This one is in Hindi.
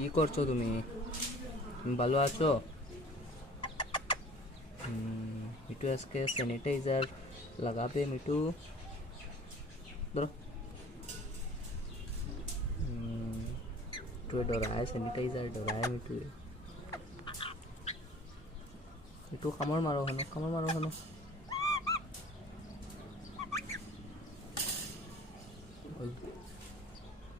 কি করছো তুমি? ভালো আছো? মিঠু আজকে স্যানিটাইজার লাগাবে। মিঠু ধরো। मिठू डरा है, सैनिटाइजर डरा है मिठू। मिठू कामड़ मारो हनो, कामड़ मारो हनो।